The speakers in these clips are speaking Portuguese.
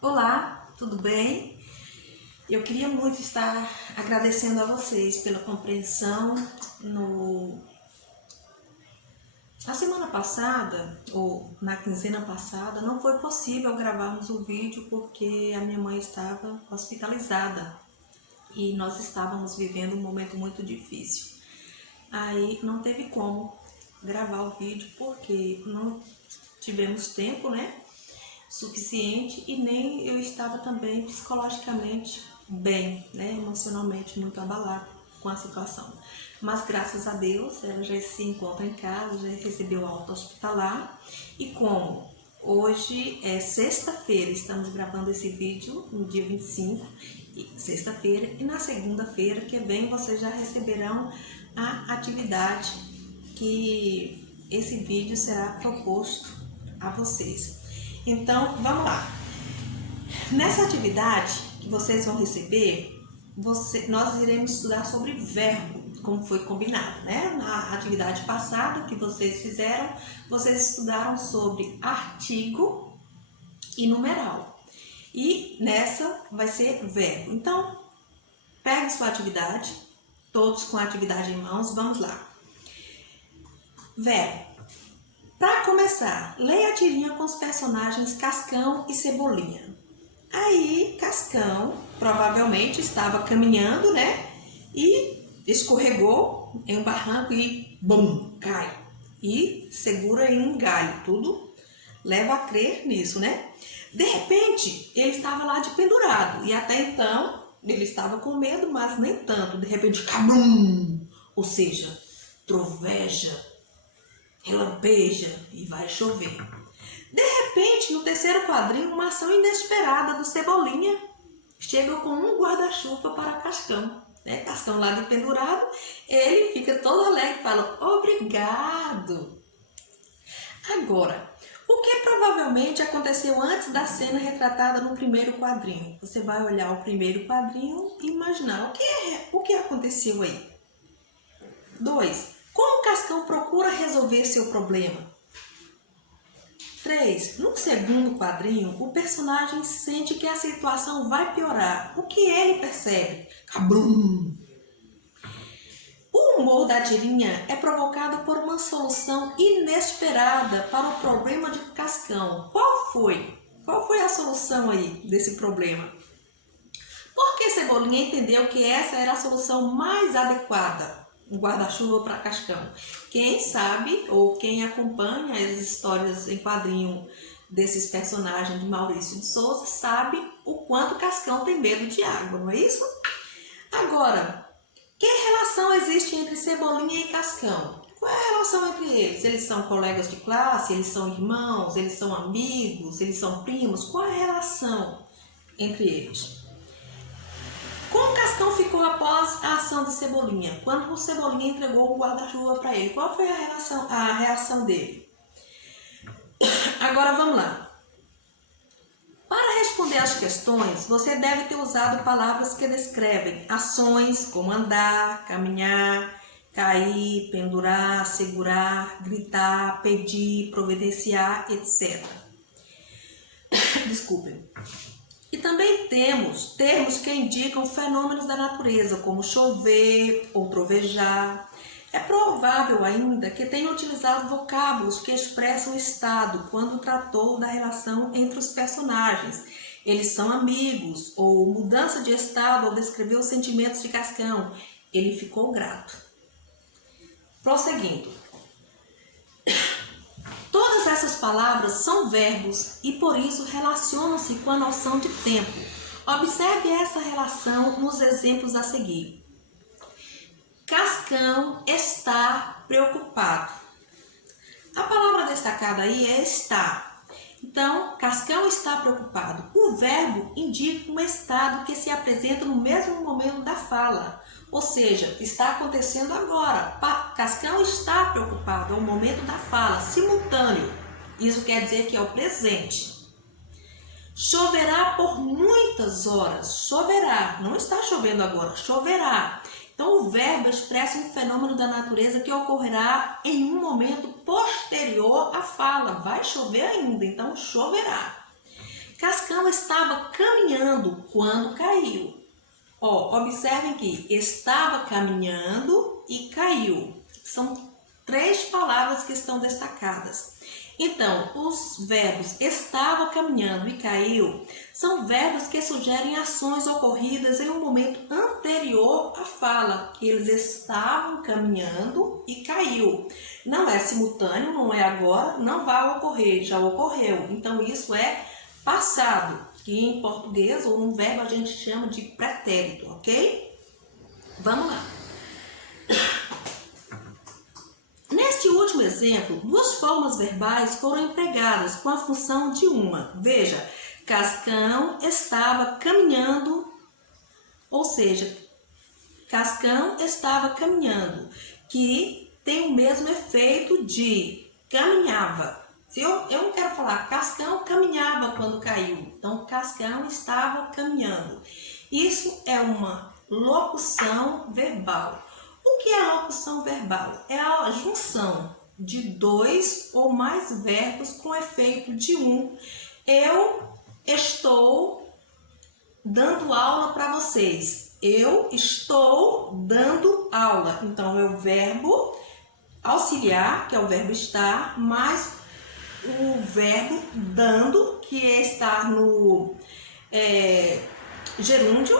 Olá, tudo bem? Eu queria muito estar agradecendo a vocês pela compreensão. Na semana passada, ou na quinzena passada, não foi possível gravarmos o vídeo porque a minha mãe estava hospitalizada e nós estávamos vivendo um momento muito difícil. Aí não teve como gravar o vídeo porque não tivemos tempo, suficiente, e nem eu estava também psicologicamente bem, emocionalmente muito abalada com a situação. Mas graças a Deus ela já se encontra em casa, já recebeu alta hospitalar, e como hoje é sexta-feira, estamos gravando esse vídeo no dia 25, sexta-feira, e na segunda-feira que vem vocês já receberão a atividade que esse vídeo será proposto a vocês. Então, vamos lá. Nessa atividade que vocês vão receber, nós iremos estudar sobre verbo, como foi combinado, Na atividade passada que vocês fizeram, vocês estudaram sobre artigo e numeral. E nessa vai ser verbo. Então, pegue sua atividade, todos com a atividade em mãos, vamos lá. Verbo. Para começar, leia a tirinha com os personagens Cascão e Cebolinha. Aí, Cascão provavelmente estava caminhando, E escorregou em um barranco e bum, cai. E segura em um galho, tudo leva a crer nisso, De repente, ele estava lá de pendurado e até então ele estava com medo, mas nem tanto. De repente, cabum, ou seja, troveja, relampeja e vai chover. De repente, no terceiro quadrinho, uma ação inesperada do Cebolinha chega com um guarda-chuva para Cascão. Cascão lá de pendurado, ele fica todo alegre e fala, obrigado. Agora, o que provavelmente aconteceu antes da cena retratada no primeiro quadrinho? Você vai olhar o primeiro quadrinho e imaginar o que aconteceu aí. 2. Como Cascão procura resolver seu problema? 3. No segundo quadrinho, o personagem sente que a situação vai piorar. O que ele percebe? Cabum! O humor da tirinha é provocado por uma solução inesperada para o problema de Cascão. Qual foi? Qual foi a solução aí desse problema? Porque Cebolinha entendeu que essa era a solução mais adequada. Um guarda-chuva para Cascão. Quem sabe, ou quem acompanha as histórias em quadrinho desses personagens de Maurício de Souza, sabe o quanto Cascão tem medo de água, não é isso? Agora, que relação existe entre Cebolinha e Cascão? Qual é a relação entre eles? Eles são colegas de classe, eles são irmãos, eles são amigos, eles são primos? Qual é a relação entre eles? Como Cascão ficou após a ação de Cebolinha? Quando o Cebolinha entregou o guarda-chuva para ele, qual foi a reação dele? Agora vamos lá. Para responder às questões, você deve ter usado palavras que descrevem ações como andar, caminhar, cair, pendurar, segurar, gritar, pedir, providenciar, etc. Desculpem. E também temos termos que indicam fenômenos da natureza, como chover ou trovejar. É provável ainda que tenha utilizado vocábulos que expressam estado quando tratou da relação entre os personagens. Eles são amigos, ou mudança de estado ao descrever os sentimentos de Cascão. Ele ficou grato. Prosseguindo. Todas essas palavras são verbos e por isso relacionam-se com a noção de tempo. Observe essa relação nos exemplos a seguir. Cascão está preocupado. A palavra destacada aí é estar. Então, Cascão está preocupado. O verbo indica um estado que se apresenta no mesmo momento da fala. Ou seja, está acontecendo agora. Cascão está preocupado, é o momento da fala, simultâneo. Isso quer dizer que é o presente. Choverá por muitas horas. Choverá, não está chovendo agora, choverá. Então, o verbo expressa um fenômeno da natureza que ocorrerá em um momento posterior à fala. Vai chover ainda, então choverá. Cascão estava caminhando quando caiu. Ó, observem que estava caminhando e caiu. São 3 palavras que estão destacadas. Então, os verbos estava caminhando e caiu são verbos que sugerem ações ocorridas em um momento anterior à fala. Eles estavam caminhando e caiu. Não é simultâneo, não é agora, não vai ocorrer, já ocorreu. Então, isso é passado, que em português ou um verbo a gente chama de pretérito, ok? Vamos lá. Neste último exemplo, 2 formas verbais foram empregadas com a função de uma. Veja, Cascão estava caminhando, ou seja, Cascão estava caminhando, que tem o mesmo efeito de caminhava. Se eu não quero falar Cascão caminhava quando caiu, então Cascão estava caminhando. Isso é uma locução verbal. O que é locução verbal? É a junção de 2 ou mais verbos com efeito de um. Eu estou dando aula para vocês. Eu estou dando aula. Então, é o verbo auxiliar, que é o verbo estar, mais o verbo dando, que está no gerúndio,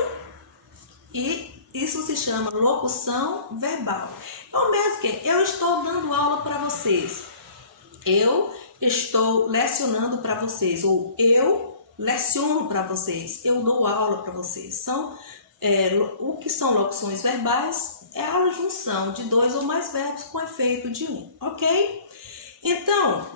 e isso se chama locução verbal. Então, mesmo que eu estou dando aula para vocês, eu estou lecionando para vocês, ou eu leciono para vocês, eu dou aula para vocês. O que são locuções verbais é a junção de 2 ou mais verbos com efeito de um, ok? Então,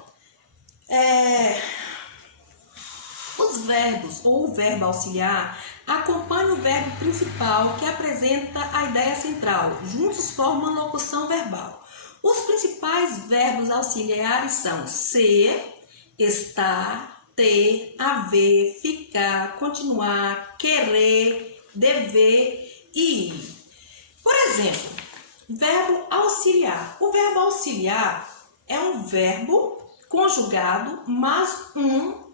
os verbos ou o verbo auxiliar acompanham o verbo principal que apresenta a ideia central. Juntos formam a locução verbal. Os principais verbos auxiliares são ser, estar, ter, haver, ficar, continuar, querer, dever e ir. Por exemplo, verbo auxiliar. O verbo auxiliar é um verbo conjugado, mas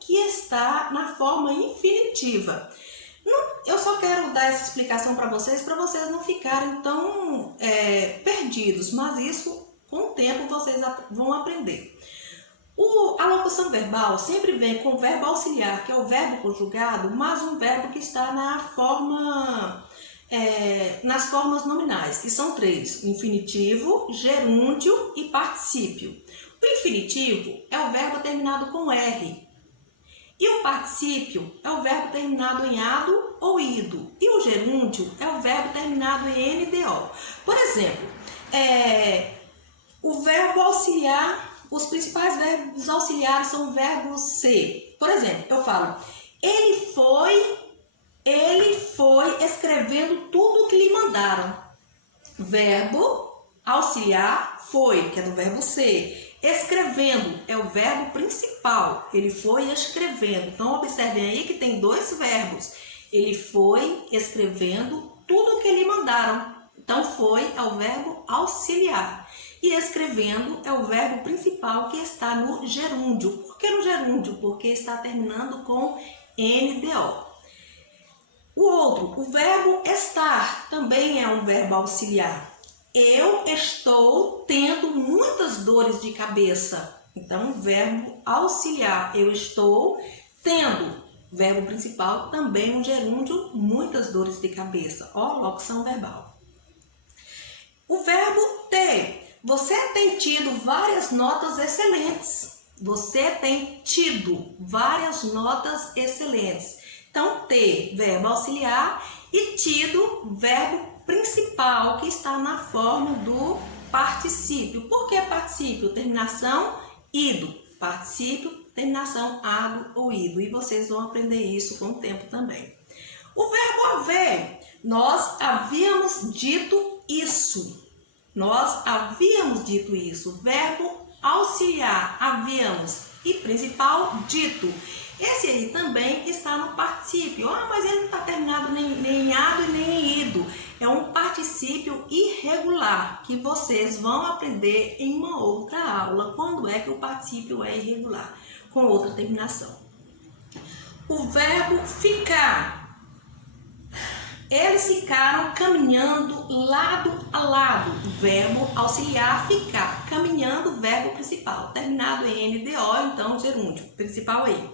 que está na forma infinitiva. Eu só quero dar essa explicação para vocês não ficarem tão perdidos, mas isso, com o tempo, vocês vão aprender. A locução verbal sempre vem com o verbo auxiliar, que é o verbo conjugado, mas um verbo que está nas formas nominais, que são 3, infinitivo, gerúndio e particípio. O infinitivo é o verbo terminado com R. E o particípio é o verbo terminado em ado ou ido. E o gerúndio é o verbo terminado em NDO. Por exemplo, o verbo auxiliar, os principais verbos auxiliares são o verbo ser. Por exemplo, eu falo, ele foi escrevendo tudo o que lhe mandaram. Verbo auxiliar foi, que é do verbo ser. Escrevendo é o verbo principal, ele foi escrevendo. Então, observem aí que tem 2 verbos. Ele foi escrevendo tudo o que lhe mandaram. Então, foi é o verbo auxiliar. E escrevendo é o verbo principal que está no gerúndio. Por que no gerúndio? Porque está terminando com NDO. O outro, o verbo estar, também é um verbo auxiliar. Eu estou tendo muitas dores de cabeça. Então, verbo auxiliar. Eu estou tendo. Verbo principal, também um gerúndio, muitas dores de cabeça. Ó, locução verbal. O verbo ter. Você tem tido várias notas excelentes. Você tem tido várias notas excelentes. Então, ter, verbo auxiliar, e tido, verbo principal, que está na forma do particípio. Por que particípio? Terminação ido. Particípio, terminação ado ou ido. E vocês vão aprender isso com o tempo também. O verbo haver. Nós havíamos dito isso. Nós havíamos dito isso. Verbo auxiliar, havíamos. E principal, dito. Esse aí também está no particípio. Mas ele não está terminado nem em ado e nem em ido. É um particípio irregular que vocês vão aprender em uma outra aula. Quando é que o particípio é irregular? Com outra terminação. O verbo ficar. Eles ficaram caminhando lado a lado. Verbo auxiliar ficar. Caminhando, verbo principal. Terminado em NDO, então gerúndio. Principal aí.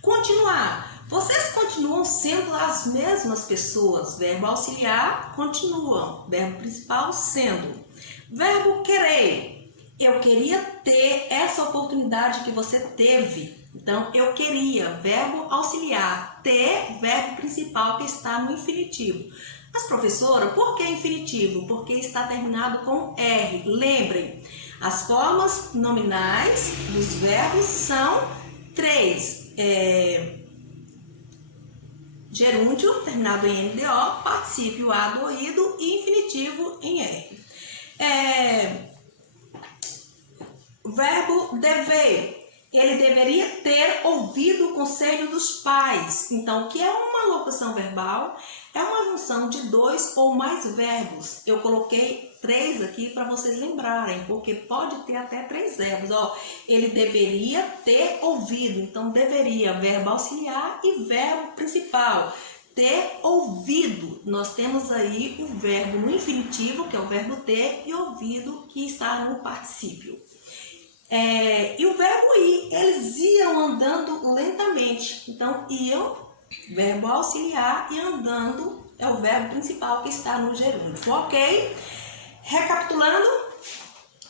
Continuar. Vocês continuam sendo as mesmas pessoas. Verbo auxiliar, continuam. Verbo principal, sendo. Verbo querer. Eu queria ter essa oportunidade que você teve. Então, eu queria, verbo auxiliar, ter, verbo principal que está no infinitivo. Mas, professora, por que infinitivo? Porque está terminado com R. Lembrem, as formas nominais dos verbos são 3. Gerúndio, terminado em NDO, particípio A do oído e infinitivo em R. Verbo dever. Ele deveria ter ouvido o conselho dos pais. Então, o que é uma locução verbal? É uma junção de 2 ou mais verbos. Eu coloquei 3 aqui para vocês lembrarem, porque pode ter até 3 verbos. Ó, ele deveria ter ouvido. Então, deveria, verbo auxiliar e verbo principal. Ter ouvido. Nós temos aí o verbo no infinitivo, que é o verbo ter, e ouvido, que está no particípio. E o verbo ir, eles iam andando lentamente. Então, iam, verbo auxiliar, e andando é o verbo principal que está no gerúndio. Ok? Recapitulando,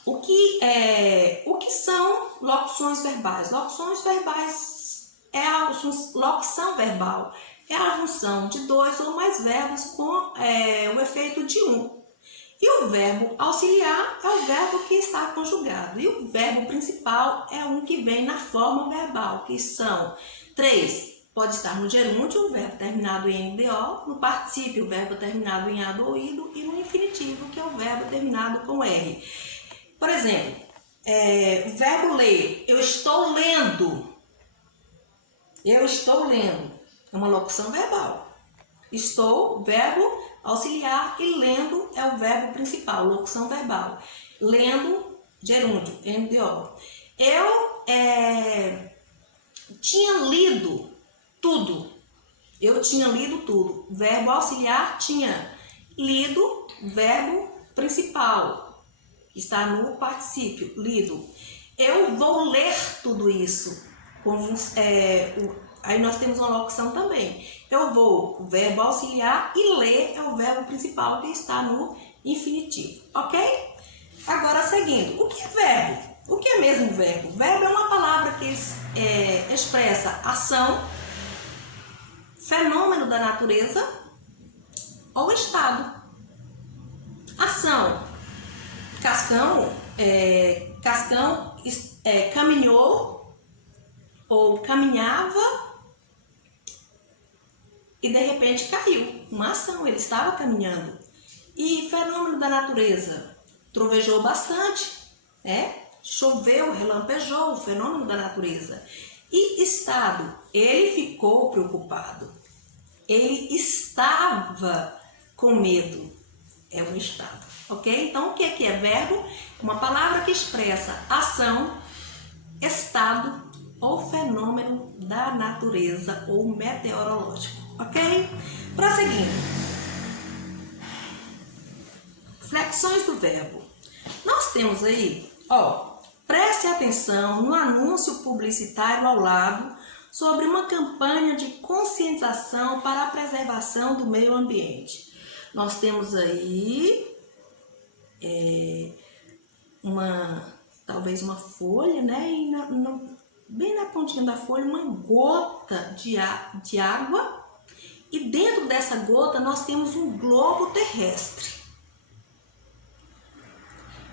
o que são locuções verbais? Locuções verbais locução verbal. É a junção de 2 ou mais verbos com o efeito de um. E o verbo auxiliar é o verbo que está conjugado. E o verbo principal é um que vem na forma verbal, que são 3. Pode estar no gerúndio, o verbo terminado em NDO, no particípio, o verbo terminado em A do ouído, e no infinitivo, que é o verbo terminado com R. Por exemplo, o verbo ler. Eu estou lendo. Eu estou lendo. É uma locução verbal. Estou, verbo auxiliar, e lendo é o verbo principal, locução verbal. Lendo, gerúndio, NDO. Eu tinha lido tudo. Eu tinha lido tudo. Verbo auxiliar, tinha lido, verbo principal. Está no particípio, lido. Eu vou ler tudo isso. Aí nós temos uma locução também. Eu vou, o verbo auxiliar, e ler é o verbo principal que está no infinitivo. Ok? Agora, seguindo. O que é verbo? O que é mesmo verbo? Verbo é uma palavra que expressa ação, fenômeno da natureza ou estado. Ação. Cascão caminhou ou caminhava e de repente caiu. Uma ação, ele estava caminhando. E fenômeno da natureza, trovejou bastante, choveu, relampejou, fenômeno da natureza. E estado, ele ficou preocupado. Ele estava com medo. É um estado, ok? Então, o que é verbo? Uma palavra que expressa ação, estado ou fenômeno da natureza ou meteorológico, ok? Prosseguindo. Flexões do verbo. Nós temos aí, preste atenção no anúncio publicitário ao lado sobre uma campanha de conscientização para a preservação do meio ambiente. Nós temos aí talvez uma folha, e bem na pontinha da folha uma gota de água, e dentro dessa gota nós temos um globo terrestre.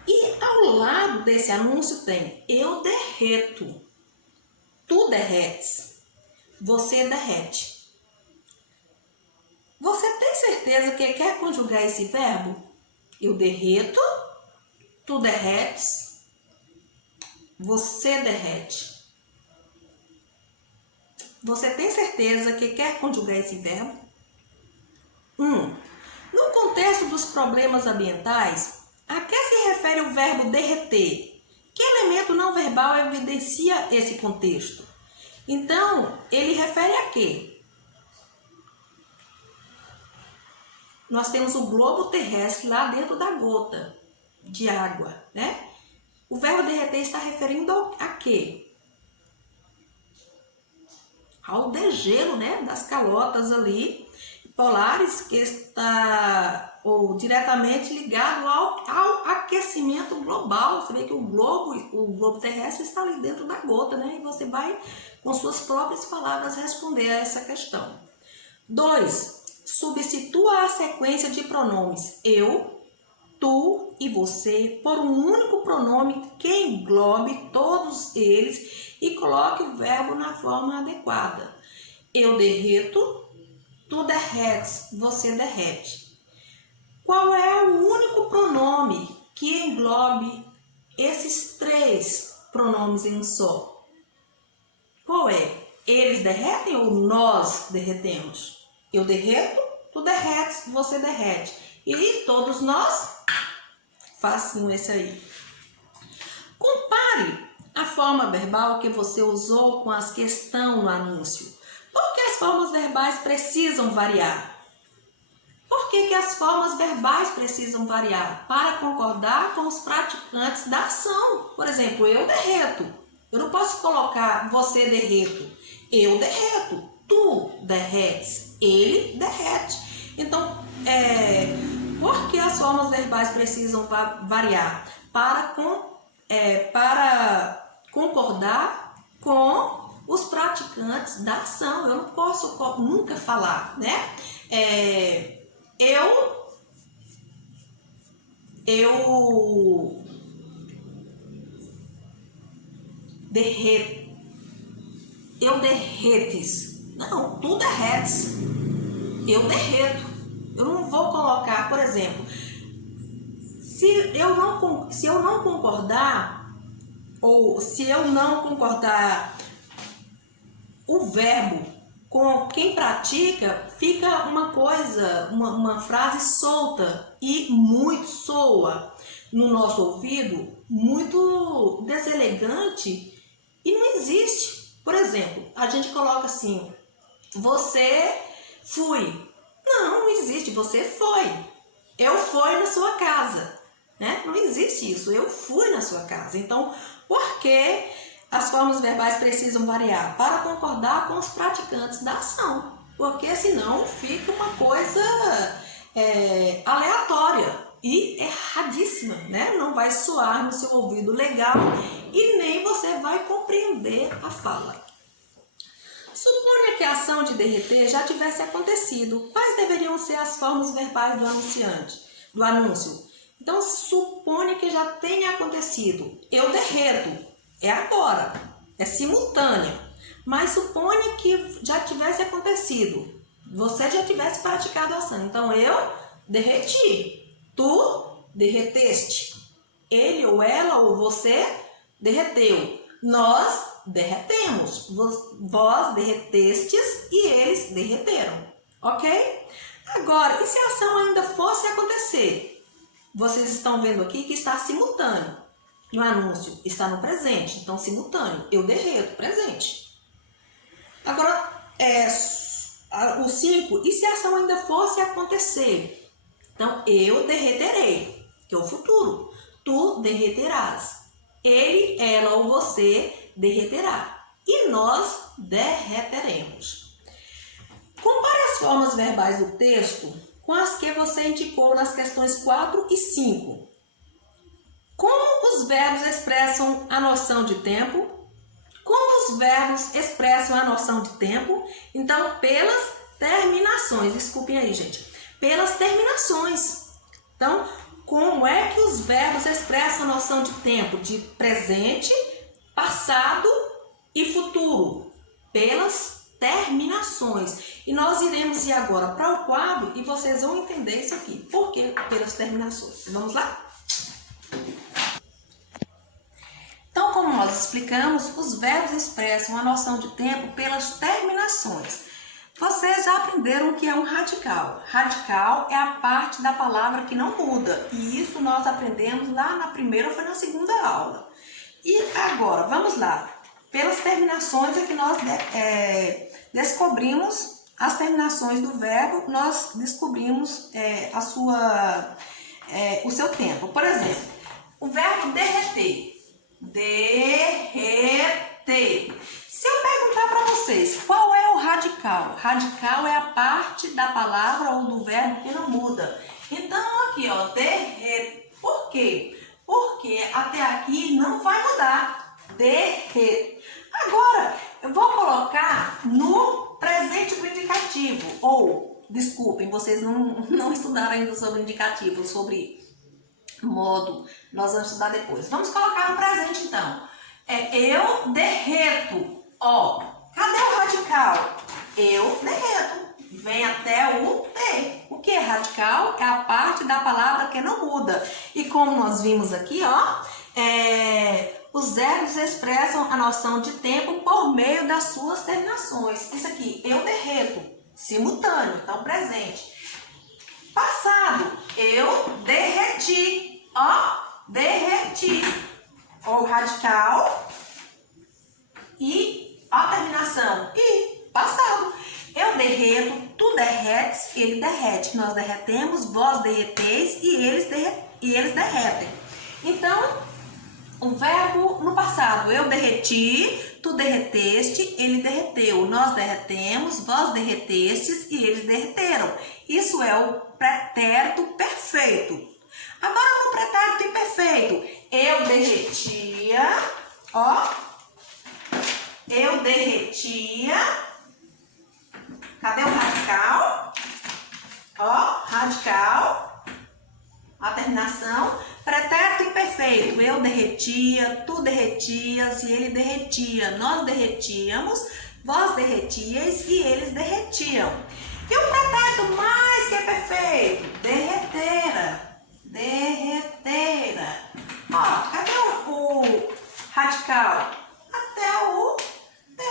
E ao lado desse anúncio tem: eu derreto, tu derretes, você derrete. Você tem certeza que quer conjugar esse verbo? Eu derreto, tu derretes, você derrete. Você tem certeza que quer conjugar esse verbo? No contexto dos problemas ambientais, a que se refere o verbo derreter? Que elemento não verbal evidencia esse contexto? Então, ele refere a quê? Nós temos o globo terrestre lá dentro da gota de água, né? O verbo derreter está referindo a quê? Ao degelo, né, das calotas ali polares, que está diretamente ligado ao aquecimento global. Você vê que o globo terrestre está ali dentro da gota, né? E você vai, com suas próprias palavras, responder a essa questão. 2. Substitua a sequência de pronomes eu, tu e você por um único pronome que englobe todos eles e coloque o verbo na forma adequada. Eu derreto, tu derretes, você derrete. Qual é o único pronome que englobe esses 3 pronomes em um só? Qual é? Eles derretem ou nós derretemos? Eu derreto, tu derretes, você derrete. E todos nós, facinho esse aí. Compare a forma verbal que você usou com as questões no anúncio. Por que as formas verbais precisam variar? Por que as formas verbais precisam variar? Para concordar com os praticantes da ação. Por exemplo, eu derreto. Eu não posso colocar você derreto. Eu derreto. Tu derretes. Ele derrete. Então, por que as formas verbais precisam variar? Para concordar com os praticantes da ação. Eu não posso nunca falar, né? Eu derreto. Eu derretes. Não, tu derretes. Eu derreto. Eu não vou colocar, por exemplo, se eu não concordar, ou se eu não concordar o verbo com quem pratica, fica uma coisa, uma frase solta e muito soa no nosso ouvido, muito deselegante e não existe. Por exemplo, a gente coloca assim, você fui. Não existe, você foi. Eu fui na sua casa, né? Não existe isso, eu fui na sua casa. Então, por que as formas verbais precisam variar? Para concordar com os praticantes da ação, porque senão fica uma coisa aleatória e erradíssima, né? Não vai soar no seu ouvido legal e nem você vai compreender a fala. Suponha que a ação de derreter já tivesse acontecido. Quais deveriam ser as formas verbais do anúncio? Então, suponha que já tenha acontecido. Eu derreto. É agora. É simultânea. Mas suponha que já tivesse acontecido. Você já tivesse praticado a ação. Então, eu derreti. Tu derreteste. Ele ou ela ou você derreteu. Nós derretemos. Vós derretestes e eles derreteram. Ok? Agora, e se a ação ainda fosse acontecer? Vocês estão vendo aqui que está simultâneo. No anúncio está no presente, então simultâneo. Eu derreto, presente. Agora, o 5. E se a ação ainda fosse acontecer? Então, eu derreterei, que é o futuro. Tu derreterás. Ele, ela ou você derreterá. E nós derreteremos. Compare as formas verbais do texto com as que você indicou nas questões 4 e 5. Como os verbos expressam a noção de tempo? Como os verbos expressam a noção de tempo? Então, pelas terminações. Desculpem aí, gente. Pelas terminações. Então, como é que os verbos expressam a noção de tempo? De presente, passado e futuro. Pelas terminações. E nós iremos ir agora para o quadro e vocês vão entender isso aqui. Por que pelas terminações? Vamos lá? Então, como nós explicamos, os verbos expressam a noção de tempo pelas terminações. Vocês já aprenderam o que é um radical. Radical é a parte da palavra que não muda. E isso nós aprendemos lá na primeira ou foi na segunda aula. E agora, vamos lá. pelas terminações é que nós descobrimos as terminações do verbo, nós descobrimos o seu tempo. Por exemplo, o verbo derreter. Derreter. Se eu perguntar para vocês qual é o radical? Radical é a parte da palavra ou do verbo que não muda. Então, aqui, ó, derreter. Por quê? Porque até aqui não vai mudar. Derreter. Agora, eu vou colocar no presente do indicativo. Ou, desculpem, vocês não estudaram ainda sobre indicativo, sobre modo. Nós vamos estudar depois. Vamos colocar no presente, então. Eu derreto. Ó, cadê o radical? Eu derreto. Vem até o T. O que é radical? É a parte da palavra que não muda. E como nós vimos aqui, ó, os verbos expressam a noção de tempo por meio das suas terminações. Isso aqui, eu derreto. Simultâneo, então presente. Passado, eu derreti. Ó, derreti. O radical e a terminação. E passado. Eu derreto, tu derretes, ele derrete. Nós derretemos, vós derreteis e eles derretem. Então, o verbo no passado. Eu derreti, tu derreteste, ele derreteu. Nós derretemos, vós derretestes e eles derreteram. Isso é o pretérito perfeito. Agora no pretérito imperfeito. Eu derretia, ó. Eu derretia. Cadê o radical? Ó, radical. A terminação. Pretérito imperfeito. Eu derretia, tu derretias e ele derretia. Nós derretíamos, vós derretíeis e eles derretiam. E o pretérito mais que é perfeito? Derretera. Derretera. Ó, cadê o radical? Até o T.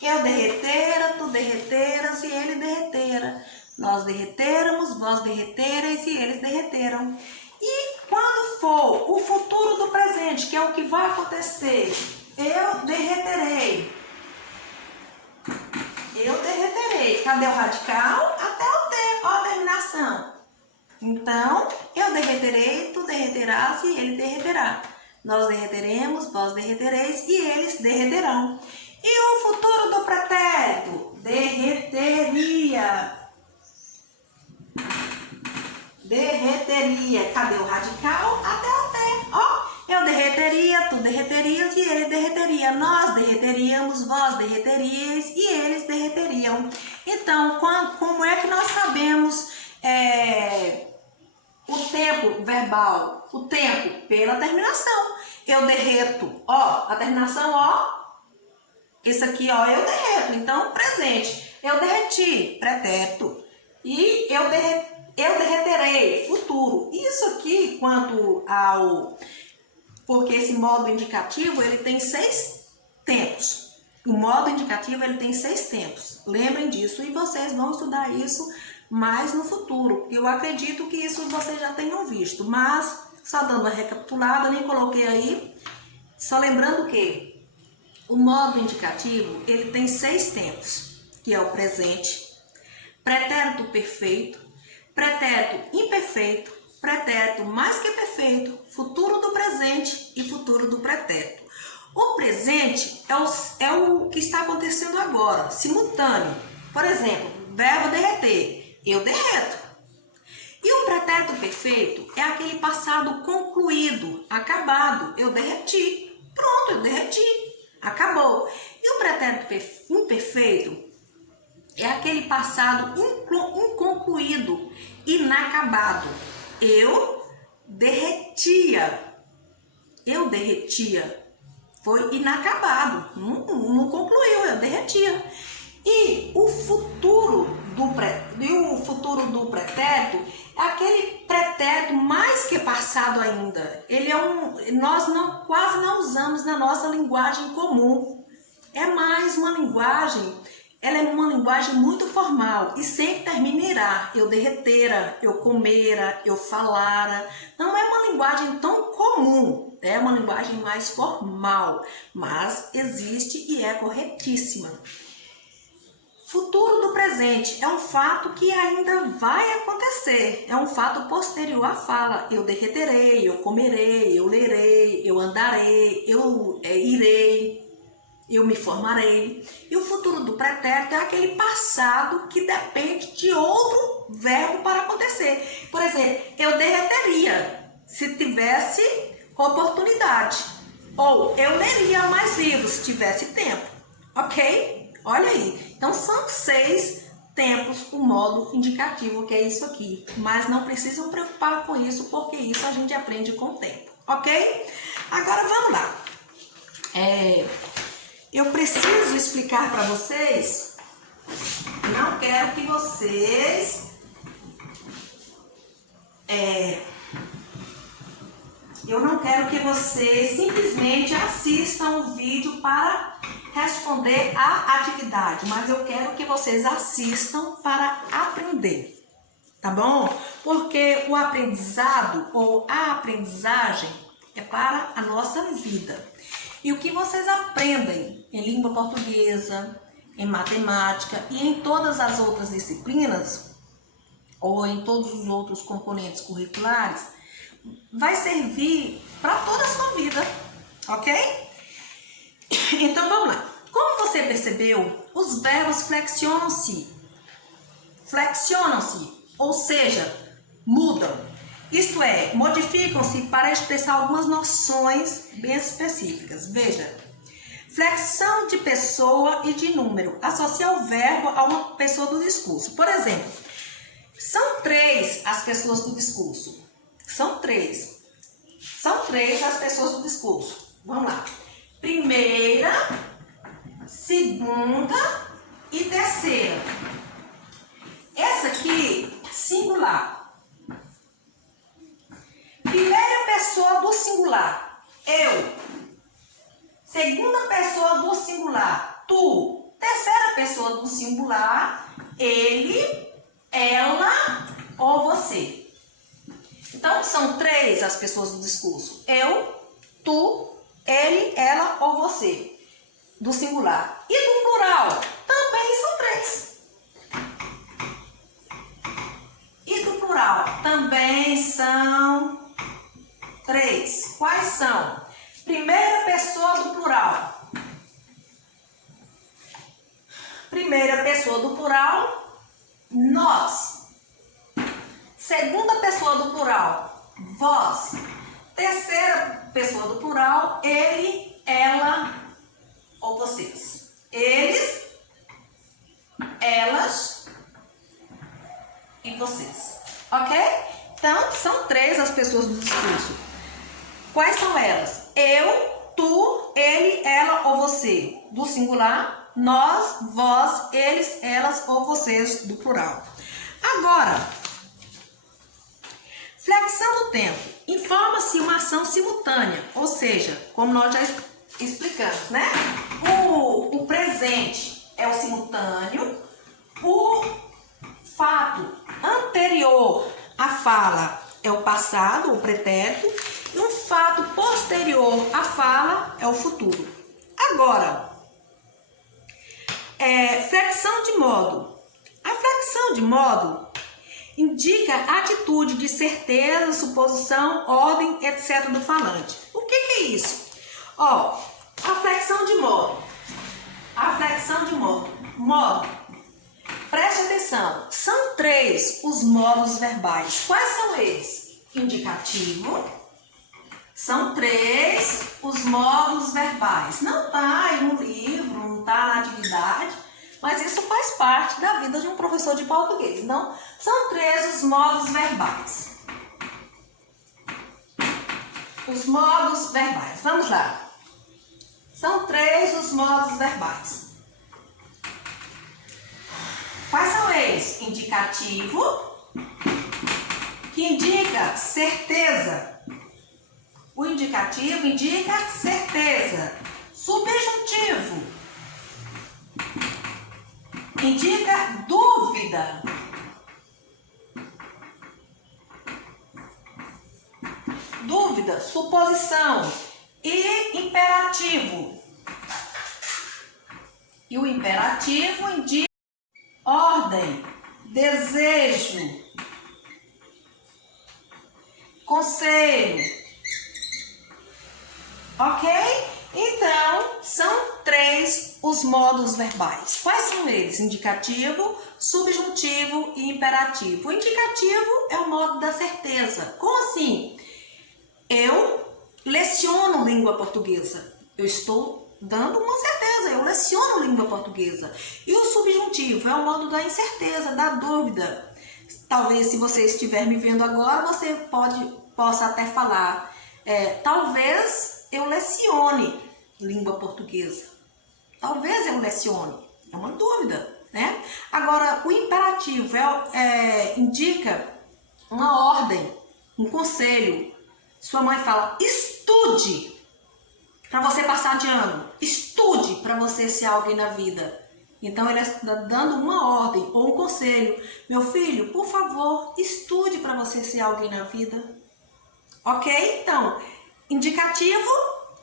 Eu derretera, tu derreteras e ele derretera. Nós derretéramos, vós derretereis e eles derreteram. E quando for o futuro do presente, que é o que vai acontecer, eu derreterei. Eu derreterei. Cadê o radical? Até o T. Ó a terminação. Então, eu derreterei, tu derreterás e ele derreterá. Nós derreteremos, vós derretereis e eles derreterão. E o futuro do pretérito? Derreteria. Derreteria. Cadê o radical? Até o T. Ó, eu derreteria, tu derreterias e ele derreteria. Nós derreteríamos, vós derreteríeis e eles derreteriam. Então, como é que nós sabemos o tempo verbal? O tempo pela terminação. Eu derreto. Ó, a terminação, ó. Isso aqui, ó, eu derreto. Então, presente. Eu derreti, pretérito. E eu derreterei, futuro. Isso aqui, quanto ao... Porque esse modo indicativo, ele tem 6 tempos. O modo indicativo, ele tem 6 tempos. Lembrem disso. E vocês vão estudar isso mais no futuro. Eu acredito que isso vocês já tenham visto. Mas, só dando uma recapitulada, nem coloquei aí. Só lembrando que o modo indicativo, ele tem 6 tempos, que é o presente, pretérito perfeito, pretérito imperfeito, pretérito mais que perfeito, futuro do presente e futuro do pretérito. O presente é o que está acontecendo agora, simultâneo. Por exemplo, verbo derreter, eu derreto. E o pretérito perfeito é aquele passado concluído, acabado, eu derreti. Pronto, eu derreti. Acabou. E o pretérito imperfeito é aquele passado inconcluído, inacabado. Eu derretia. Eu derretia. Foi inacabado. Não concluiu, eu derretia. E o futuro do pretérito é aquele pretérito mais que passado ainda. Ele nós quase não usamos na nossa linguagem comum. É mais uma linguagem ela é uma linguagem muito formal e sempre termina em irá. Eu derretera, eu comera, eu falara. Não é uma linguagem tão comum, é uma linguagem mais formal, mas existe e é corretíssima. Futuro do presente é um fato que ainda vai acontecer, é um fato posterior à fala. Eu derreterei, eu comerei, eu lerei, eu andarei, eu irei, eu me formarei. E o futuro do pretérito é aquele passado que depende de outro verbo para acontecer. Por exemplo, eu derreteria se tivesse oportunidade. Ou eu leria mais livros se tivesse tempo. Ok? Olha aí. Então são 6 tempos o modo indicativo, que é isso aqui. Mas não precisam preocupar com isso, porque isso a gente aprende com o tempo. Ok? Agora vamos lá. Eu preciso explicar para vocês, não quero que vocês simplesmente assistam o vídeo para responder a atividade, mas eu quero que vocês assistam para aprender, tá bom? Porque o aprendizado ou a aprendizagem é para a nossa vida. E o que vocês aprendem em língua portuguesa, em matemática e em todas as outras disciplinas, ou em todos os outros componentes curriculares, vai servir para toda a sua vida, ok? Então vamos lá. Como você percebeu, os verbos flexionam-se, ou seja, mudam. Isto é, modificam-se para expressar algumas noções bem específicas. Veja, flexão de pessoa e de número. Associa o verbo a uma pessoa do discurso. Por exemplo, são 3 as pessoas do discurso. São 3 as pessoas do discurso. Vamos lá. Primeira, segunda e terceira. Essa aqui, singular. Primeira pessoa do singular, eu. Segunda pessoa do singular, tu. Terceira pessoa do singular, ele, ela ou você. Então, são 3 as pessoas do discurso. Eu, tu, ele, ela ou você. Do singular. E do plural, também são 3. E do plural, também são 3. Quais são? Primeira pessoa do plural. Primeira pessoa do plural, nós. Segunda pessoa do plural, vós. Terceira pessoa do plural, ele, ela ou vocês. Eles, elas e vocês. Ok? Então, são 3 as pessoas do discurso. Quais são elas? Eu, tu, ele, ela ou você. Do singular, nós, vós, eles, elas ou vocês, do plural. Agora, flexão do tempo. Informa-se uma ação simultânea, ou seja, como nós já explicamos, né? O presente é o simultâneo, o fato anterior à fala é o passado, o pretérito, e um fato posterior à fala é o futuro. Agora, flexão de modo. A flexão de modo indica atitude de certeza, suposição, ordem, etc. do falante. O que é isso? Ó, a flexão de modo. Modo. Preste atenção. São 3 os modos verbais. Quais são eles? Indicativo. São 3 os modos verbais. Não está aí no livro, não está na atividade, mas isso faz parte da vida de um professor de português. Não, são 3 os modos verbais. Os modos verbais. Vamos lá. São 3 os modos verbais. Quais são eles? Indicativo, que indica certeza. O indicativo indica certeza. Subjuntivo. indica dúvida. Dúvida, suposição e imperativo. E o imperativo indica ordem, desejo, conselho. Ok? Então, são 3 os modos verbais. Quais são eles? Indicativo, subjuntivo e imperativo. O indicativo é o modo da certeza. Como assim? Eu leciono língua portuguesa. Eu estou dando uma certeza. Eu leciono língua portuguesa. E o subjuntivo é o modo da incerteza, da dúvida. Talvez, se você estiver me vendo agora, você possa até falar. Talvez eu lecione língua portuguesa. Talvez eu lecione. É uma dúvida, né? Agora, o imperativo indica uma ordem, um conselho. Sua mãe fala, estude para você passar de ano. Estude para você ser alguém na vida. Então, ele está dando uma ordem ou um conselho. Meu filho, por favor, estude para você ser alguém na vida. Ok? Então, indicativo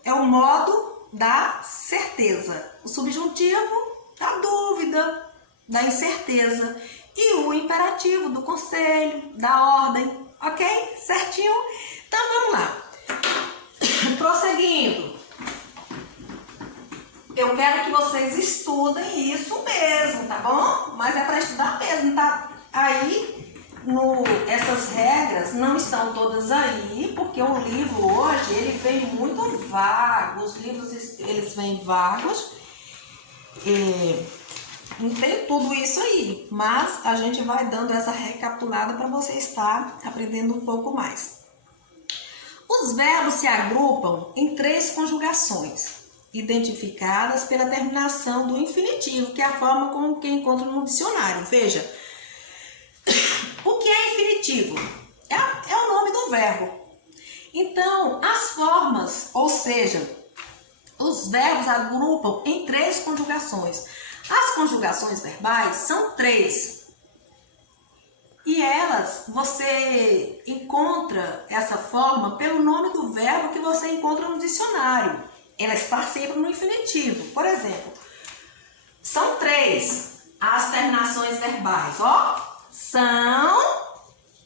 é o modo da certeza. O subjuntivo, da dúvida, da incerteza. E o imperativo, do conselho, da ordem. Ok? Certinho? Então, vamos lá. Prosseguindo. Eu quero que vocês estudem isso mesmo, tá bom? Mas é para estudar mesmo, tá? Aí, essas regras não estão todas aí, porque o livro hoje, ele vem muito vago. Os livros, eles vêm vagos. Não tem tudo isso aí, mas a gente vai dando essa recapitulada para você estar aprendendo um pouco mais. Os verbos se agrupam em 3 conjugações, identificadas pela terminação do infinitivo, que é a forma como que encontra no dicionário. Veja, o que é infinitivo? É o nome do verbo. Então, as formas, ou seja, os verbos agrupam em 3 conjugações. As conjugações verbais são 3. E você encontra essa forma pelo nome do verbo que você encontra no dicionário. Ela está sempre no infinitivo. Por exemplo, são 3 as terminações verbais, ó. São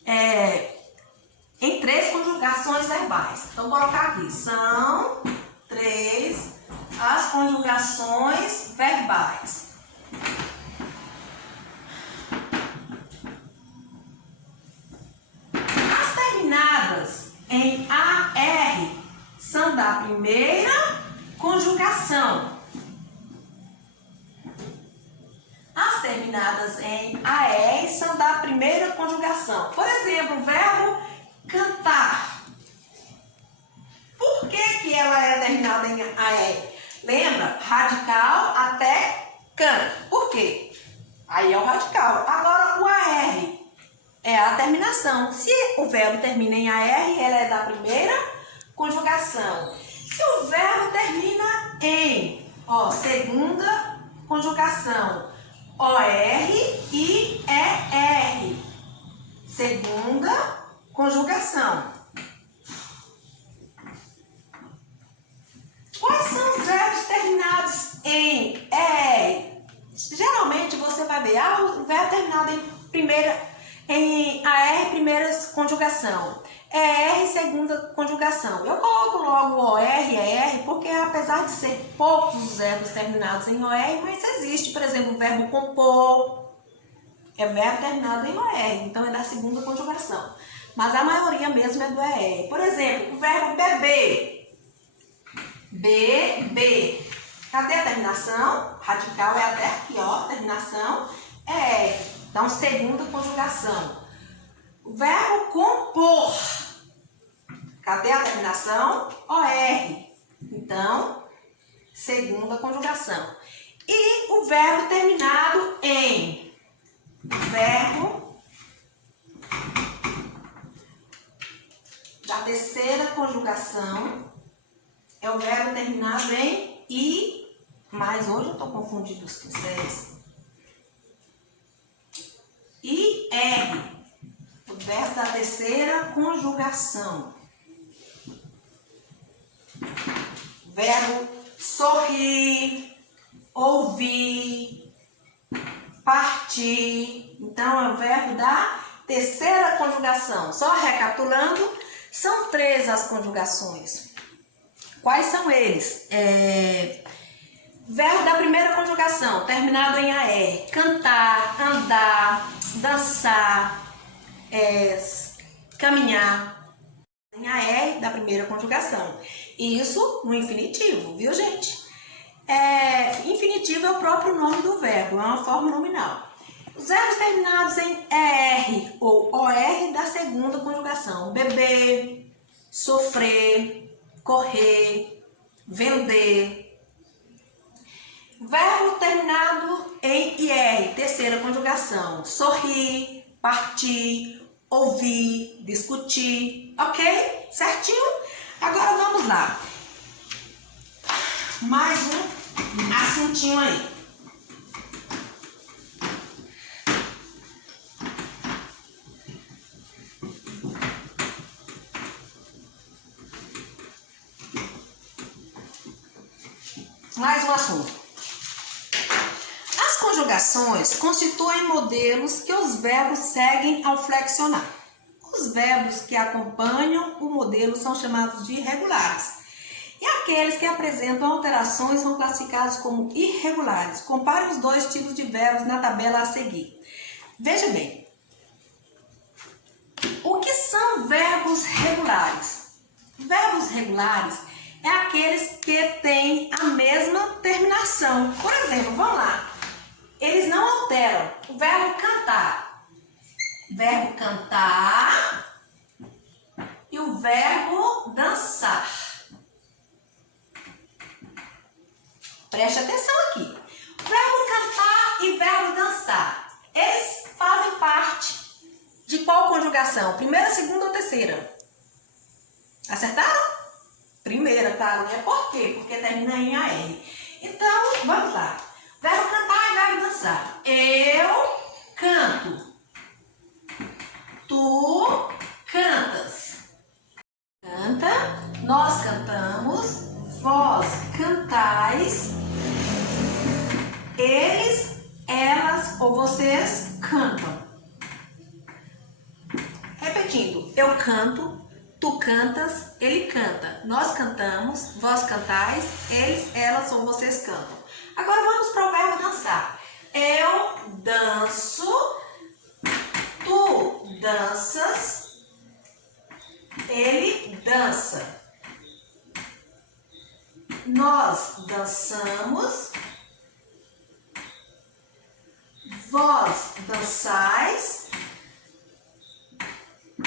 em 3 conjugações verbais. Então, vou colocar aqui. São 3 as conjugações verbais. As terminadas em AR são da primeira conjugação. As terminadas em AR são da primeira conjugação. Por exemplo, o verbo cantar. Por que ela é terminada em AR? Lembra? Radical até can. Por quê? Aí é o radical. Agora, o AR é a terminação. Se o verbo termina em AR, ela é da primeira conjugação. Se o verbo termina em segunda conjugação, OR e ER, segunda conjugação. Quais são os verbos terminados em ER? Geralmente você vai ver o verbo terminado em AR, primeira conjugação. ER, segunda conjugação. Eu coloco logo OR e ER porque, apesar de ser poucos os verbos terminados em OR, mas existe, por exemplo, o verbo compor, é verbo terminado em OR, então é da segunda conjugação. Mas a maioria mesmo é do ER. Por exemplo, o verbo beber. Beber. Cadê a terminação? Radical é até aqui, ó. Terminação é R. Então, segunda conjugação. O verbo compor. Cadê a terminação? OR. Então, segunda conjugação. E o verbo terminado em. Verbo da terceira conjugação. É o verbo terminado em I, mas hoje eu estou confundindo os pincéis. IR. O verbo da terceira conjugação. Verbo sorrir, ouvir, partir. Então, é o verbo da terceira conjugação. Só recapitulando, são 3 as conjugações. Quais são eles? Verbo da primeira conjugação, terminado em AR. Cantar, andar, dançar, caminhar. Em AR da primeira conjugação. Isso no infinitivo, viu, gente? Infinitivo é o próprio nome do verbo, é uma forma nominal. Os verbos terminados em ER ou OR da segunda conjugação. Beber, sofrer, correr, vender. Verbo terminado em IR, terceira conjugação. Sorrir, partir, ouvir, discutir. Ok? Certinho? Agora vamos lá. Mais um assuntinho aí. Mais um assunto. As conjugações constituem modelos que os verbos seguem ao flexionar. Os verbos que acompanham o modelo são chamados de regulares. E aqueles que apresentam alterações são classificados como irregulares. Compare os 2 tipos de verbos na tabela a seguir. Veja bem. O que são verbos regulares? Verbos regulares é aqueles que têm a mesma terminação. Por exemplo, vamos lá. Eles não alteram. O verbo cantar. Verbo cantar e o verbo dançar. Preste atenção aqui. Verbo cantar e verbo dançar. Eles fazem parte de qual conjugação? Primeira, segunda ou terceira? Acertaram? Primeira, claro, né? Por quê? Porque termina em AR. Então, vamos lá. Verbo cantar e verbo dançar. Eu canto. Tu cantas. Canta. Nós cantamos. Vós cantais. Eles, elas ou vocês cantam. Repetindo. Eu canto. Tu cantas, ele canta. Nós cantamos, vós cantais, eles, elas ou vocês cantam. Agora vamos para o verbo dançar. Eu danço, tu danças, ele dança. Nós dançamos, vós dançais,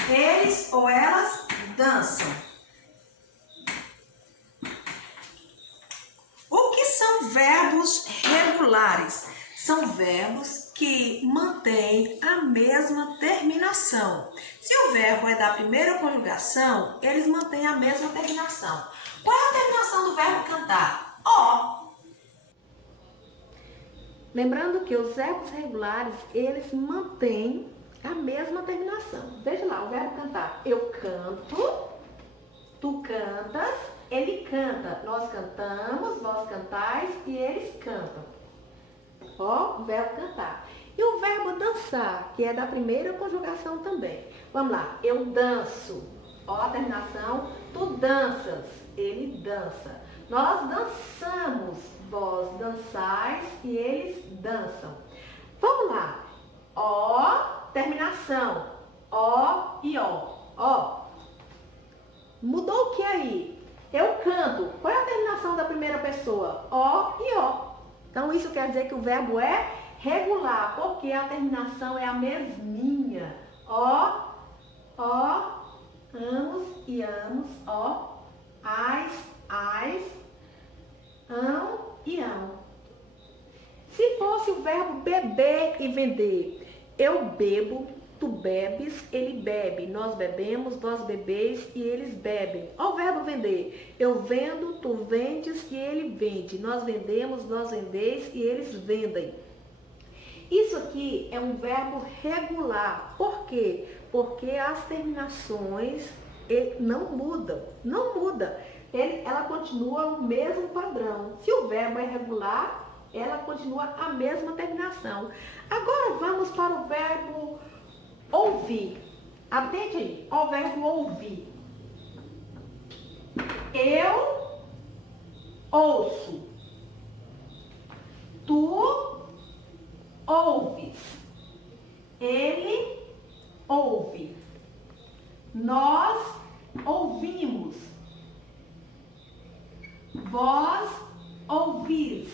eles ou elas dançam. O que são verbos regulares? São verbos que mantêm a mesma terminação. Se o verbo é da primeira conjugação, eles mantêm a mesma terminação. Qual é a terminação do verbo cantar? Ó. Lembrando que os verbos regulares, eles mantêm a mesma terminação. Veja lá, o verbo cantar. Eu canto, tu cantas, ele canta. Nós cantamos, vós cantais e eles cantam. Ó, o verbo cantar. E o verbo dançar, que é da primeira conjugação também. Vamos lá. Eu danço. Ó, a terminação. Tu danças, ele dança. Nós dançamos, vós dançais e eles dançam. Vamos lá. Ó, terminação. Ó e ó. Ó. Mudou o que aí? Eu canto. Qual é a terminação da primeira pessoa? Ó e ó. Então, isso quer dizer que o verbo é regular, porque a terminação é a mesminha. Ó, amos e amos, ó, ais, ão e ão. Se fosse o verbo beber e vender, eu bebo, tu bebes, ele bebe, nós bebemos, vós bebeis e eles bebem. Ó o verbo vender, eu vendo, tu vendes e ele vende, nós vendemos, vós vendeis e eles vendem. Isso aqui é um verbo regular. Por quê? Porque as terminações não mudam. Não muda. Ela continua o mesmo padrão. Se o verbo é regular, ela continua a mesma terminação. Agora vamos para o verbo ouvir. Atente aí, ao verbo ouvir. Eu ouço. Tu ouves. Ele ouve. Nós ouvimos. Vós ouvis.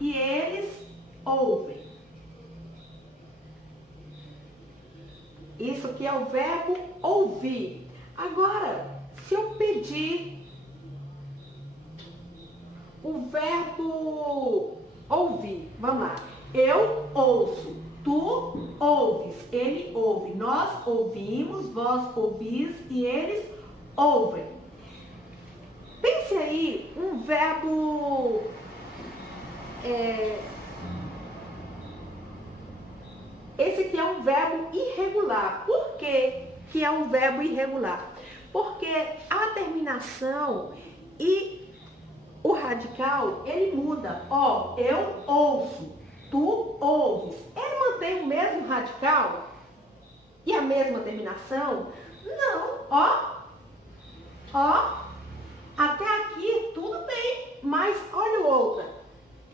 E eles ouvem. Isso aqui é o verbo ouvir. Agora, se eu pedir o verbo ouvir, vamos lá. Eu ouço, tu ouves, ele ouve, nós ouvimos, vós ouvis e eles ouvem. Pense aí um verbo esse aqui é um verbo irregular. Por que é um verbo irregular? Porque a terminação e o radical, ele muda. Ó, eu ouço, tu ouves. Ele mantém o mesmo radical e a mesma terminação? Não, ó, até aqui tudo bem, mas olha outra.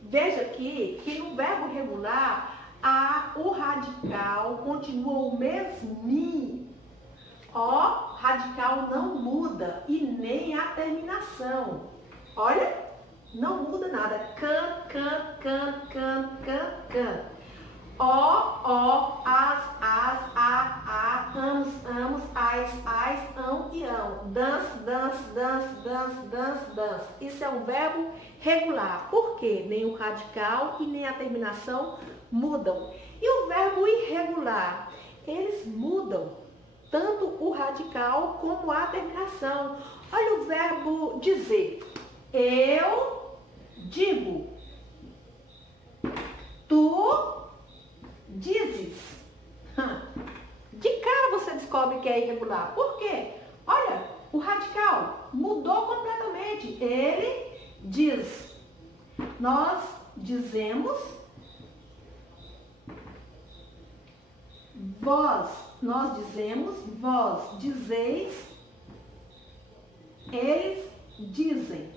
Veja aqui que no verbo regular, o radical continua o mesmo. Ó, radical não muda e nem a terminação. Olha, não muda nada. Can. Ó, as, a, amos, ais, ão e ão. Dance. Isso é um verbo regular. Por quê? Nem o radical e nem a terminação mudam. E o verbo irregular? Eles mudam. Tanto o radical como a terminação. Olha o verbo dizer. Eu digo. Tu dizes. De cara você descobre que é irregular. Por quê? Olha, o radical mudou completamente. Ele diz. Nós dizemos. Nós dizemos. Vós dizeis. Eles dizem.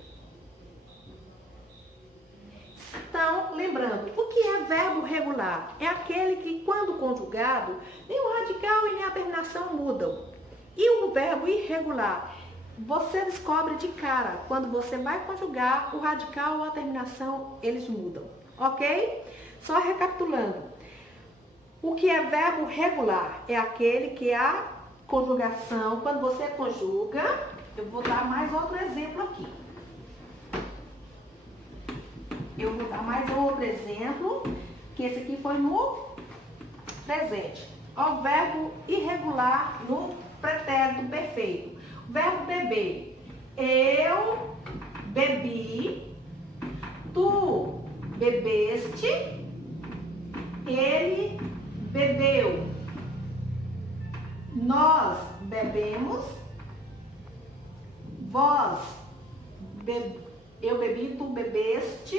Então, lembrando, o que é verbo regular? É aquele que, quando conjugado, nem o radical e nem a terminação mudam. E o verbo irregular? Você descobre de cara. Quando você vai conjugar, o radical ou a terminação, eles mudam. Ok? Só recapitulando. O que é verbo regular? É aquele que a conjugação, quando você conjuga, eu vou dar mais outro exemplo aqui. Eu vou dar mais outro exemplo, que esse aqui foi no presente. O verbo irregular no pretérito perfeito. O verbo beber. Eu bebi, tu bebeste, ele bebeu. Nós bebemos, eu bebi, tu bebeste,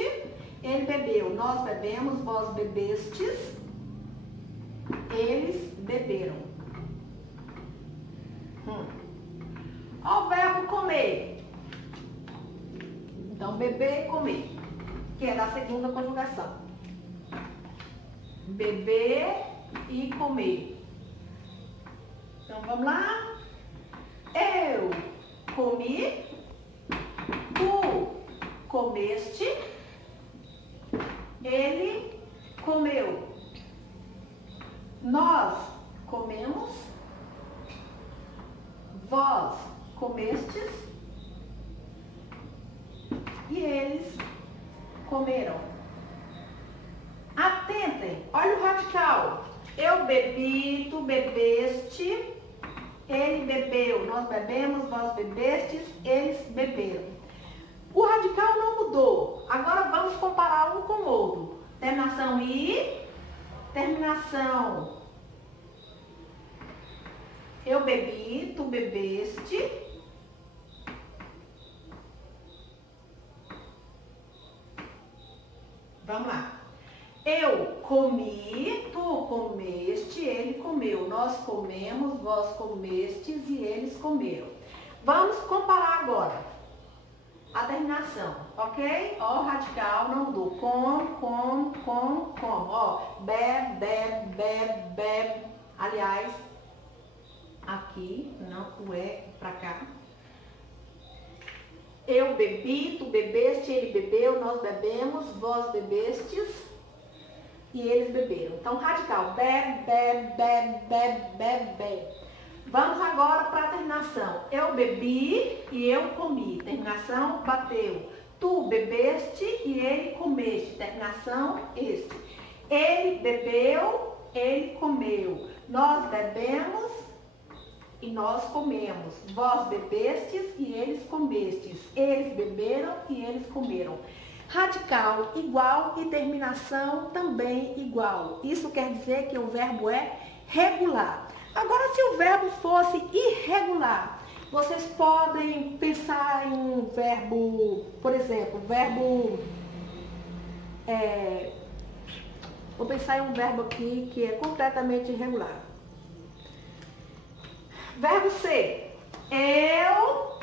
ele bebeu. Nós bebemos, vós bebestes, eles beberam. O verbo comer. Então, beber e comer, que é da segunda conjugação. Beber e comer. Então, vamos lá. Eu comi, tu comeste, ele comeu. Nós comemos, vós comestes e eles comeram. Atentem, olha o radical. Eu bebi, tu bebeste, ele bebeu. Nós bebemos, vós bebestes, eles beberam. O radical não mudou. Agora vamos comparar um com o outro. Terminação I. Terminação. Eu bebi, tu bebeste. Vamos lá. Eu comi, tu comeste, ele comeu. Nós comemos, vós comestes e eles comeram. Vamos comparar agora a terminação, ok? Ó, radical não mudou. Com. Ó, bebe. Aliás, aqui, não, o é pra cá. Eu bebi, tu bebeste, ele bebeu, nós bebemos, vós bebestes e eles beberam. Então, radical, bebe. Vamos agora para a terminação. Eu bebi e eu comi. Terminação, bateu. Tu bebeste e ele comeste. Terminação, este. Ele bebeu, ele comeu. Nós bebemos e nós comemos. Vós bebestes e eles comestes. Eles beberam e eles comeram. Radical igual e terminação também igual. Isso quer dizer que o verbo é regular. Agora, se o verbo fosse irregular, vocês podem pensar em um verbo, por exemplo, vou pensar em um verbo aqui que é completamente irregular. Verbo ser. Eu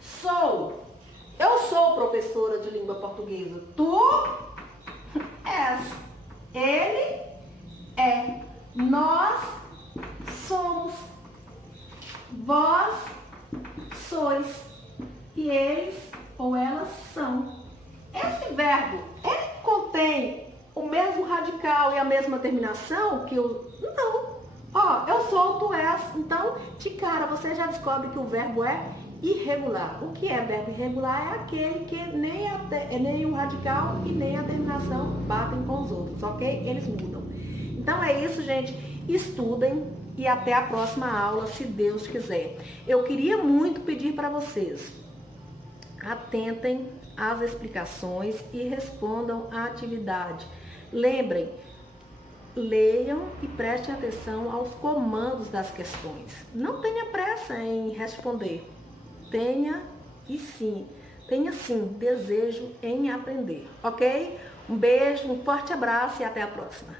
sou professora de língua portuguesa. Tu és. Ele é. Nós somos. Vós sois. E eles ou elas são. Esse verbo, ele contém o mesmo radical e a mesma terminação que o... Não. Ó, eu sou, tu és. Então, de cara, você já descobre que o verbo é irregular. O que é verbo irregular? É aquele que nem o radical e nem a terminação batem com os outros, ok? Eles mudam. Então é isso, gente. Estudem e até a próxima aula, se Deus quiser. Eu queria muito pedir para vocês, atentem às explicações e respondam à atividade. Lembrem, leiam e prestem atenção aos comandos das questões. Não tenha pressa em responder. Tenha sim desejo em aprender, ok? Um beijo, um forte abraço e até a próxima.